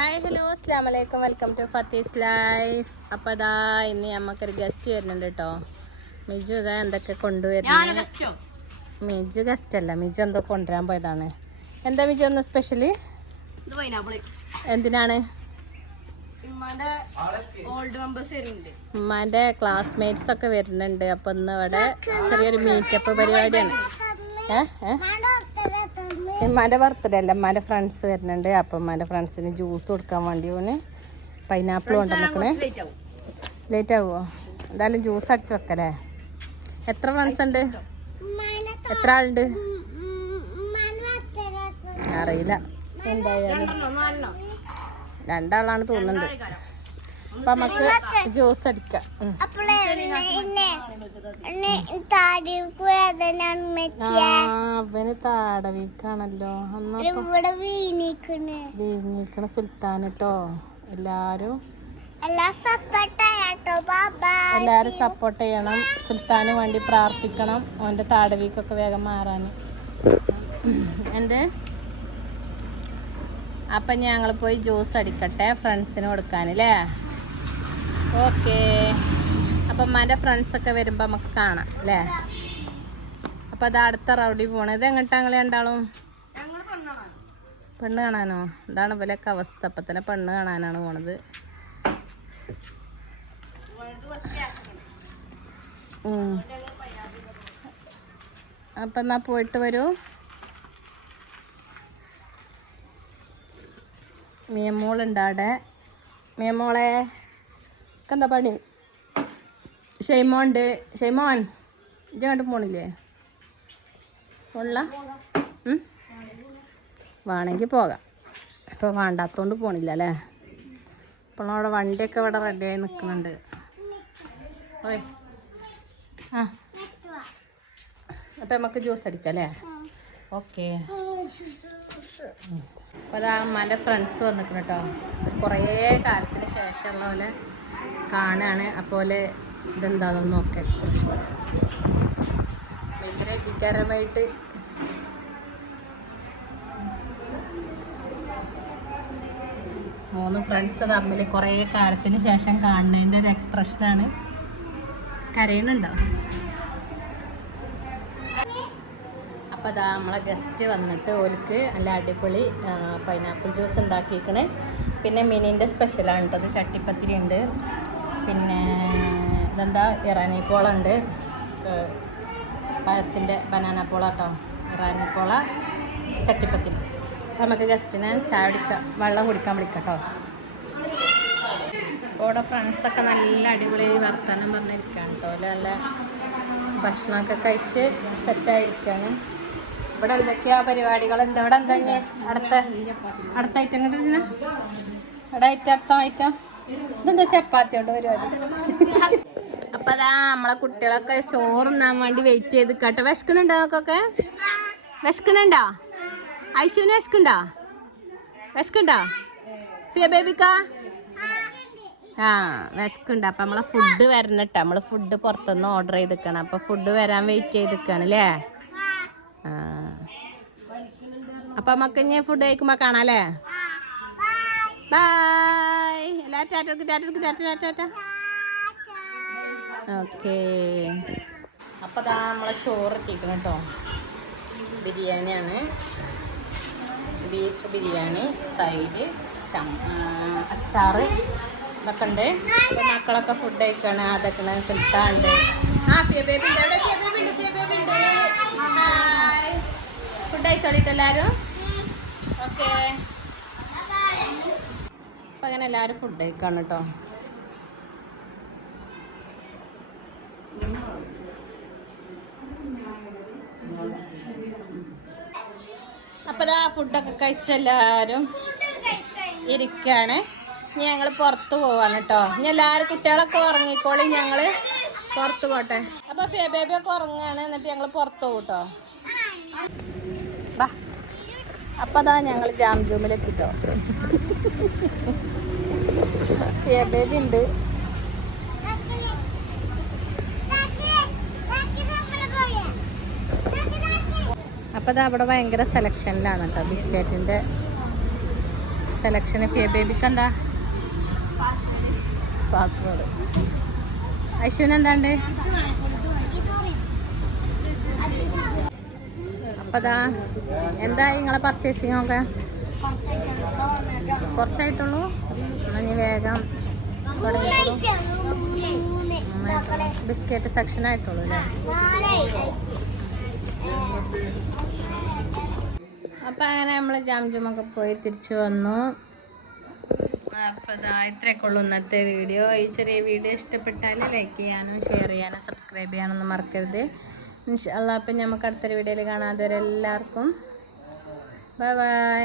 Hi hello അസ്ലാം വലൈക്കും welcome to ഫത്തീസ് life അപ്പോൾ അതാ ഇന്ന് നമുക്കൊരു ഗസ്റ്റ് വരുന്നുണ്ട് കേട്ടോ മിജു ഇതാ എന്തൊക്കെ കൊണ്ടുവരുന്നത് മിജു ഗസ്റ്റ് അല്ല. മിജു എന്തോ കൊണ്ടുവരാൻ പോയതാണ്. എന്താ മിജു ഒന്ന് സ്പെഷ്യൽ എന്തിനാണ്? ഉമ്മാന്റെ ക്ലാസ്മേറ്റ്സ് ഒക്കെ വരുന്നുണ്ട്. അപ്പം ഇന്ന് ഇവിടെ ചെറിയൊരു മീറ്റപ്പ് പരിപാടിയാണ്. ഏ? ഏ? ഉമ്മാന്റെ ബർത്ത്ഡേ അല്ല? ഉമ്മാന്റെ ഫ്രണ്ട്സ് വരുന്നുണ്ട്. അപ്പം ഉമ്മാന്റെ ഫ്രണ്ട്സിന് ജ്യൂസ് കൊടുക്കാൻ വേണ്ടി ഓന് പൈനാപ്പിൾ കൊണ്ടുവന്നിക്കണേ ലേറ്റ് ആവുമോ എന്തായാലും ജ്യൂസ് അടിച്ച് വെക്കലേ എത്ര ഫ്രണ്ട്സ് ഉണ്ട്? എത്ര ആളുണ്ട്? അറിയില്ല. എന്തായാലും. രണ്ടാളാണ് തോന്നുന്നുണ്ട്. അപ്പൊ നമുക്ക് ജ്യൂസ് അടിക്കാം. അവന് താടവിക്കാണല്ലോ. വീങ്ങിക്കണ സുൽത്താൻ കേട്ടോ എല്ലാരും എല്ലാരും സപ്പോർട്ട് ചെയ്യണം. സുൽത്താന് വേണ്ടി പ്രാർത്ഥിക്കണം. അവന്റെ താടവീക്കൊക്കെ വേഗം മാറാൻ. എന്ത്? അപ്പം ഞങ്ങൾ പോയി ജ്യൂസ് അടിക്കട്ടെ ഫ്രണ്ട്സിന് കൊടുക്കാനല്ലേ ഓക്കെ. അപ്പം ഉമ്മാന്റെ ഫ്രണ്ട്സൊക്കെ വരുമ്പോൾ നമുക്ക് കാണാം അല്ലേ? അപ്പം അത് അടുത്ത റൗഡി പോണത് ഇത് എങ്ങോട്ടാ ഞങ്ങൾ രണ്ടാളും. പെണ്ണ് കാണാനോ? ഇതാണ് ഇവലൊക്കെ അവസ്ഥ. അപ്പം തന്നെ പെണ്ണ് കാണാനാണ് പോണത്. അപ്പം എന്നാ പോയിട്ട് വരൂ. മിയമോളുണ്ട് അവിടെ. എന്താ പണി? ഷെയ്മോൻ ഉണ്ട് ഷെയ്മോൻ ഇജ്ജ് കണ്ടു പോണില്ലേ? പോണില്ല? വേണമെങ്കിൽ പോകാം. ഇപ്പോൾ വേണ്ടാത്തോണ്ട് പോണില്ല അല്ലേ? ഇപ്പോൾ അവിടെ വണ്ടിയൊക്കെ ഇവിടെ റെഡിയായി നിൽക്കുന്നുണ്ട് ഓയ്. ആ. അപ്പം നമുക്ക് ജ്യൂസ് അടിക്കാം അല്ലേ? ഓക്കെ. അപ്പോൾ അതാ അമ്മാന്റെ ഫ്രണ്ട്സ് വന്നിട്ടുണ്ട് കേട്ടോ കുറേ കാലത്തിന് ശേഷമുള്ള പോലെ കാണുകയാണ് അപ്പോലെ ഇതെന്താണെന്ന് നോക്കാം എക്സ്പ്രഷൻ ഭയങ്കര വികാരമായിട്ട്. മൂന്ന് ഫ്രണ്ട്സ് തമ്മിൽ കുറേ കാലത്തിന് ശേഷം കാണുന്നതിന്റെ ഒരു എക്സ്പ്രഷനാണ് കരയണുണ്ടോ അപ്പോൾ അതാ നമ്മളെ ഗസ്റ്റ് വന്നിട്ട് ഓൽക്ക് നല്ല അടിപൊളി പൈനാപ്പിൾ ജ്യൂസ് ഉണ്ടാക്കിയിരിക്കണേ പിന്നെ മിനിന്റെ സ്പെഷ്യലാണ് കേട്ടോ അത് ചട്ടിപ്പത്തിരി ഉണ്ട്. പിന്നെ ഇതെന്താ ഇറാനി പോളുണ്ട് പഴത്തിന്റെ ബനാന പോള കേട്ടോ ഇറാനി പോള ചട്ടിപ്പത്തിൽ അപ്പം നമുക്ക് ഗസ്റ്റിനെ ചായ കുടിക്കാം വെള്ളം കുടിക്കാൻ വിളിക്കാം കേട്ടോ ഇവിടെ ഫ്രണ്ട്സൊക്കെ നല്ല അടിപൊളി വർത്തമാനം പറഞ്ഞിരിക്കുകയാണ് കേട്ടോ അല്ല നല്ല ഭക്ഷണമൊക്കെ കഴിച്ച് സെറ്റായിരിക്കുകയാണ് ഇവിടെ എന്തൊക്കെയാ പരിപാടികൾ? എന്താ ഇവിടെ എന്താ അടുത്ത അടുത്ത ഐറ്റം കിട്ടുന്ന ഇവിടെ ഐറ്റം അടുത്ത ഐറ്റം ഇതെന്താ ചപ്പാത്തി കൊണ്ട് പരിപാടി? അപ്പൊ അതാ നമ്മളെ കുട്ടികളൊക്കെ ചോറുന്നാൻ വേണ്ടി വെയിറ്റ് ചെയ്ത് കേട്ടോ വിശക്കണുണ്ടോ അവർക്കൊക്കെ വിശക്കണുണ്ടോ ഐശുവിന് വിശക്കുണ്ടോ വിശക്കുണ്ടോ ഫിയ ബേബിക്ക? ആ വിശക്കുണ്ട് അപ്പം നമ്മളെ ഫുഡ് വരണട്ടോ നമ്മൾ ഫുഡ് പുറത്തുനിന്ന് ഓർഡർ ചെയ്തിക്കണം അപ്പം ഫുഡ് വരാൻ വെയിറ്റ് ചെയ്തിരിക്കണം അല്ലേ? ആ. അപ്പം നമുക്ക് ഇനി ഫുഡ് കഴിക്കുമ്പോൾ കാണാം അല്ലേ? ബൈ എല്ലാ ടാറ്റക്ക് ടാറ്റക്ക് ടാറ്റ ടാറ്റ ഓക്കെ. അപ്പം അതാ നമ്മളെ ചോറ് എത്തിക്കണം കേട്ടോ ബിരിയാണിയാണ്. ബീഫ് ബിരിയാണി തൈര് ചം അച്ചാറ് ഇതൊക്കെ ഉണ്ട്. മക്കളൊക്കെ ഫുഡ് കഴിക്കണം. അതൊക്കെ സുൽത്താണ്ട് ആ ഫിയ ബേബി ഉണ്ട്. ഫിയ ബേബി ഉണ്ട് ഫിയ ബേബി ഉണ്ട്. ഫുഡ് കഴിച്ചോളിട്ട് എല്ലാവരും ഓക്കെ. അപ്പൊ അങ്ങനെ എല്ലാവരും ഫുഡ് കഴിക്കാണ് കേട്ടോ അപ്പൊ ഇതാ ഫുഡൊക്കെ കഴിച്ച എല്ലാവരും ഇരിക്കാണ്. ഇനി ഞങ്ങൾ പുറത്തു പോവാണ് കേട്ടോ ഇനി എല്ലാവരും കുട്ടികളൊക്കെ ഉറങ്ങിക്കോളി ഞങ്ങൾ പുറത്തു പോട്ടെ. അപ്പൊ ഫേബേബിയൊക്കെ ഉറങ്ങാണ് എന്നിട്ട് ഞങ്ങൾ പുറത്ത് പോകും കേട്ടോ അപ്പൊ അതാ ഞങ്ങൾ ജാം ജൂമിലെത്തിട്ടോ ബേബി ഉണ്ട്. അപ്പൊ അത് അവിടെ ഭയങ്കര സെലക്ഷനിലാണ് കേട്ടോ ബിസ്ക്കറ്റിന്റെ സെലക്ഷൻ ഫിയ ബേബിക്ക് എന്താ പാസ്വേഡ് ഐശുവിന് എന്താണ്ട് അപ്പതാ എന്താ നിങ്ങളെ പർച്ചേസിങ് ഒക്കെ? കുറച്ചായിട്ടുള്ളൂ? എന്നാ നീ വേഗം തുടങ്ങിക്കോളൂ. ബിസ്ക്കറ്റ് സെക്ഷൻ ആയിട്ടുള്ളൂ അല്ലേ? അപ്പം അങ്ങനെ നമ്മൾ ജാംജുമൊക്കെ പോയി തിരിച്ചു വന്നു. അപ്പോൾ ഇതാ ഇത്രയൊക്കെ ഉള്ളൂ ഇന്നത്തെ വീഡിയോ ഈ ചെറിയ വീഡിയോ ഇഷ്ടപ്പെട്ടാൽ ലൈക്ക് ചെയ്യാനും ഷെയർ ചെയ്യാനും സബ്സ്ക്രൈബ് ചെയ്യാനൊന്നും മറക്കരുത്. ഇൻഷാല്ല അപ്പം നമുക്ക് അടുത്തൊരു വീഡിയോയിൽ അതുവരെ എല്ലാവർക്കും. Bye bye